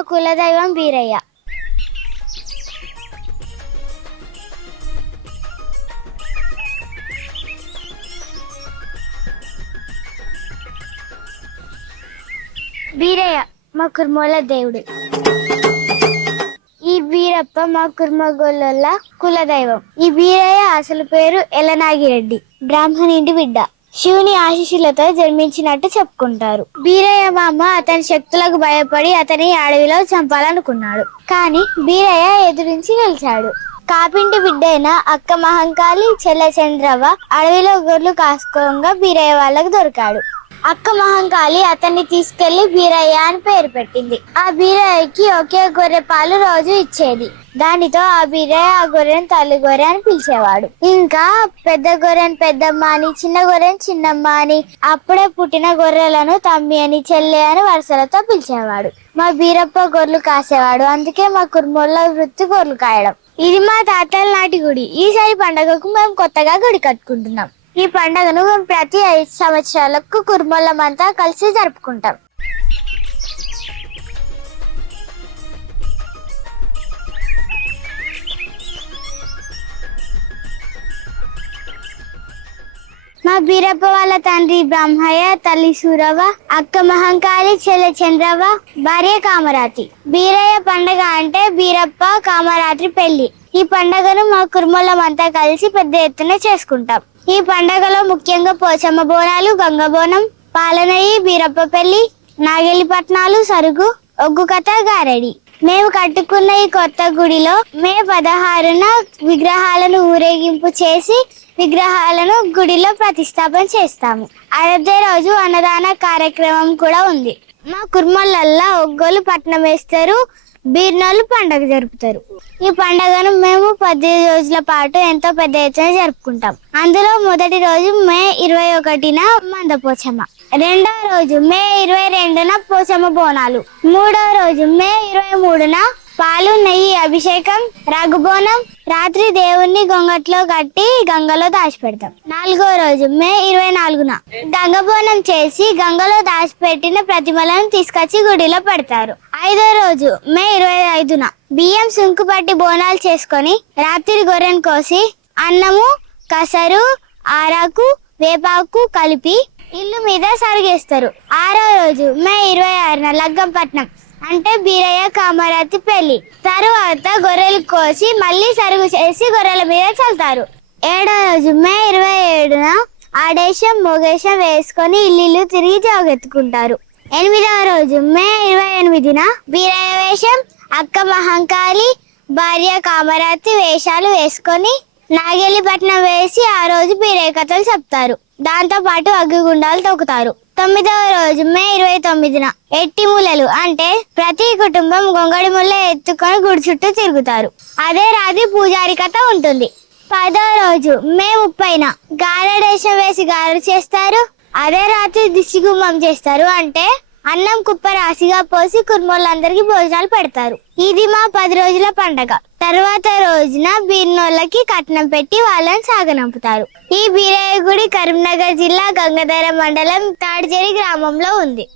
కులదైవం బీరయ్య బీరయ్య మా కుర్మోల దేవుడు. ఈ బీరప్ప మా కుర్మగోళ్ళ కులదైవం. ఈ బీరయ్య అసలు పేరు ఎలనాగిరెడ్డి బ్రాహ్మణింటి బిడ్డ. శివుని ఆశీస్సులతో జన్మించినట్టు చెప్పుకుంటారు. బీరయ్య మామ అతని శక్తులకు భయపడి అతని అడవిలో చంపాలనుకున్నాడు. కానీ బీరయ్య ఎదురించి గెలిచాడు కాపింటి బిడ్డైన అక్క మహంకాళి చెల్ల చంద్రవ్వ అడవిలో గొర్రెలు కాసుకోగా బీరయ్య వాళ్ళకు దొరికాడు. అక్క మహంకాళి అతన్ని తీసుకెళ్ళి బీరయ్య అని పేరు పెట్టింది. ఆ బీరయ్యకి ఒకే గొర్రె పాలు రోజు ఇచ్చేది. దానితో ఆ బీరయ్య ఆ గొర్రెను తల్లి గొర్రె అని పిలిచేవాడు. ఇంకా పెద్ద గొర్రెని పెద్దమ్మ అని చిన్న గొర్రెని చిన్నమ్మ అని అప్పుడే పుట్టిన గొర్రెలను తమ్మి అని చెల్లె అని వరుసలతో పిలిచేవాడు. మా బీరప్ప గొర్రెలు కాసేవాడు. అందుకే మా కుర్మోళ్ళ వృత్తి గొర్రెలు కాయడం. ఇది మా తాతల నాటి గుడి. ఈసారి పండగకు మేము కొత్తగా గుడి కట్టుకుంటున్నాం. ఈ పండుగను మేము ప్రతి ఐదు సంవత్సరాలకు కుర్మోళ్ళమంతా కలిసి జరుపుకుంటాం. మా బీరప్ప వాళ్ళ తండ్రి బ్రహ్మయ్య తల్లి సూరవ్వ అక్క మహంకాళి చెల్లె చంద్రవ భార్య కామరాతి. బీరయ్య పండగ అంటే బీరప్ప కామరాత్రి పెళ్ళి. ఈ పండగను మా కుర్మలమంతా కలిసి పెద్ద ఎత్తున చేసుకుంటాం. ఈ పండగలో ముఖ్యంగా పోచమ్మ బోనాలు గంగ బోనం పాలనయ్యి బీరప్ప పెళ్ళి నాగెలి పట్నాలు సరుగు ఒగ్గు కథ గారడి. మేము కట్టుకున్న ఈ కొత్త గుడిలో మే పదహారున విగ్రహాలను ఊరేగింపు చేసి విగ్రహాలను గుడిలో ప్రతిష్టాపన చేస్తాము. అదే రోజు అన్నదాన కార్యక్రమం కూడా ఉంది. మా కుర్మలల్లా ఒగ్గోలు పట్నం వేస్తారు బీర్నోళ్ళు పండగ జరుపుతారు. ఈ పండగను మేము పది రోజుల పాటు ఎంతో పెద్ద ఎత్తున జరుపుకుంటాం. అందులో మొదటి రోజు మే ఇరవై ఒకటిన మందపోచమ్మ. రెండో రోజు మే ఇరవై రెండున పోచమ్మ బోనాలు. మూడో రోజు మే ఇరవై మూడున పాలు నెయ్యి అభిషేకం రఘుబోనం రాత్రి దేవుణ్ణి గొంగట్లో కట్టి గంగలో దాచిపెడతాం. నాలుగో రోజు మే ఇరవై నాలుగున గంగబోనం చేసి గంగలో దాచిపెట్టిన ప్రతిమలను తీసుకొచ్చి గుడిలో పెడతారు. ఐదో రోజు మే ఇరవై ఐదున బియ్యం సుంకు పట్టి బోనాలు చేసుకొని రాత్రి గొర్రెను కోసి అన్నము కసరు ఆరాకు వేపాకు కలిపి ఇల్లు మీద సరిగేస్తారు. ఆరో రోజు మే ఇరవై ఆరున లగ్గంపట్నం అంటే బీరయ్య కామరాతి పెళ్ళి తరువాత గొర్రెలు కోసి మళ్ళీ సరుగు చేసి గొర్రెల మీద చల్లుతారు ఏడో రోజు మే ఇరవై ఏడున ఆడేశం మొగేశం వేసుకొని ఇల్లు తిరిగి జోగెత్తుకుంటారు. ఎనిమిదవ రోజు మే విధిన ఎనిమిదిన వేషం అక్క మహంకాళి భార్య కామరాతి వేషాలు వేసుకొని నాగేలిపట్నం వేసి ఆ రోజు బీరయ్య కథలు చెప్తారు. దాంతో పాటు అగ్గిగుండాలు తొక్కుతారు. తొమ్మిదవ రోజు మే ఇరవై తొమ్మిదిన ఎట్టి ములలు అంటే ప్రతి కుటుంబం గొంగడి ముళ్ళ ఎత్తుకొని గుడి చుట్టూ తిరుగుతారు. అదే రాత్రి పూజారి కథ ఉంటుంది. పదవ రోజు మే ముప్పైన గారడేశం వేసి గారు చేస్తారు. అదే రాత్రి దిష్టి చేస్తారు అంటే అన్నం కుప్ప రాశిగా పోసి కుర్మోళ్ళందరికీ భోజనాలు పెడతారు. ఇది మా పది రోజుల పండగ. తర్వాత రోజున బీర్నోళ్ళకి కట్నం పెట్టి వాళ్ళని సాగనంపుతారు. ఈ బీరయ్య గుడి కరీంనగర్ జిల్లా గంగాధర మండలం తాడిచేరి గ్రామంలో ఉంది.